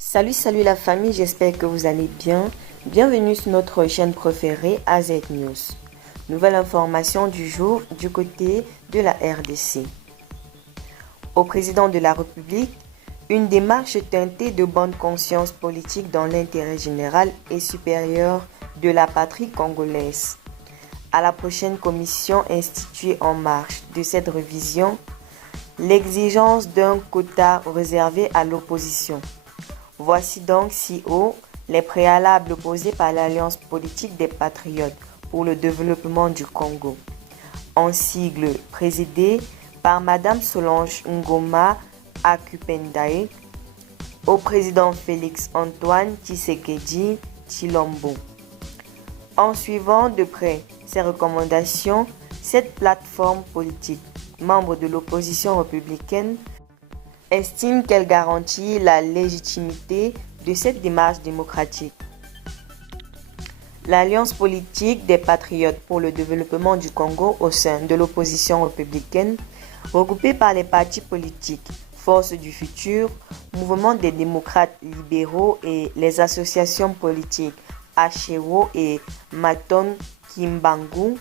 Salut la famille, j'espère que vous allez bien. Bienvenue sur notre chaîne préférée AZ News. Nouvelle information du jour du côté de la RDC. Au président de la République, une démarche teintée de bonne conscience politique dans l'intérêt général et supérieur de la patrie congolaise. À la prochaine commission instituée en marge de cette révision, l'exigence d'un quota réservé à l'opposition. Voici donc si haut les préalables posés par l'Alliance politique des patriotes pour le développement du Congo, en sigle présidé par Madame Solange Ngoma Akupendae, au président Félix Antoine Tshisekedi Tshilombo. En suivant de près ces recommandations, cette plateforme politique, membre de l'opposition républicaine, estime qu'elle garantit la légitimité de cette démarche démocratique. L'Alliance politique des patriotes pour le développement du Congo au sein de l'opposition républicaine, regroupée par les partis politiques Force du Futur, Mouvement des démocrates libéraux et les associations politiques HEO et Maton Kimbangu,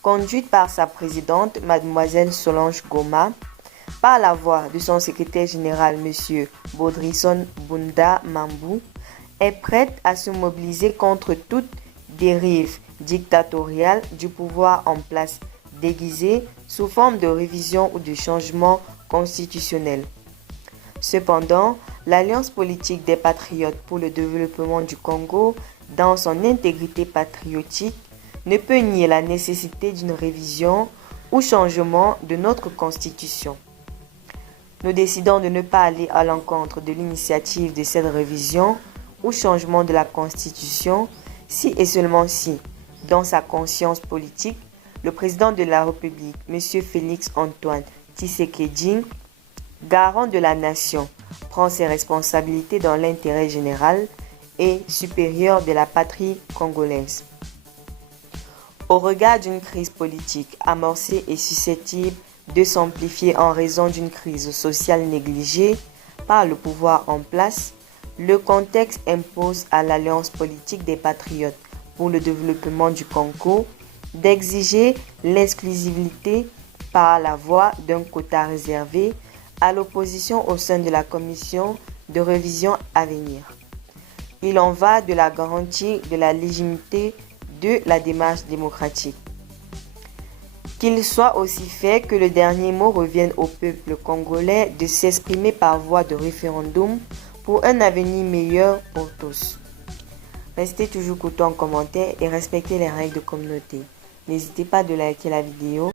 conduite par sa présidente, Mademoiselle Solange Ngoma, par la voix de son secrétaire général, M. Baudrisson Bunda Mambu, est prête à se mobiliser contre toute dérive dictatoriale du pouvoir en place, déguisée sous forme de révision ou de changement constitutionnel. Cependant, l'Alliance politique des patriotes pour le développement du Congo, dans son intégrité patriotique, ne peut nier la nécessité d'une révision ou changement de notre constitution. Nous décidons de ne pas aller à l'encontre de l'initiative de cette révision ou changement de la Constitution si et seulement si, dans sa conscience politique, le président de la République, M. Félix Antoine Tshisekedi, garant de la nation, prend ses responsabilités dans l'intérêt général et supérieur de la patrie congolaise. Au regard d'une crise politique amorcée et susceptible de s'amplifier en raison d'une crise sociale négligée par le pouvoir en place, le contexte impose à l'Alliance politique des patriotes pour le développement du Congo d'exiger l'exclusivité par la voie d'un quota réservé à l'opposition au sein de la commission de révision à venir. Il en va de la garantie de la légitimité de la démarche démocratique. Qu'il soit aussi fait que le dernier mot revienne au peuple congolais de s'exprimer par voie de référendum pour un avenir meilleur pour tous. Restez toujours courtois en commentaire et respectez les règles de communauté. N'hésitez pas à liker la vidéo.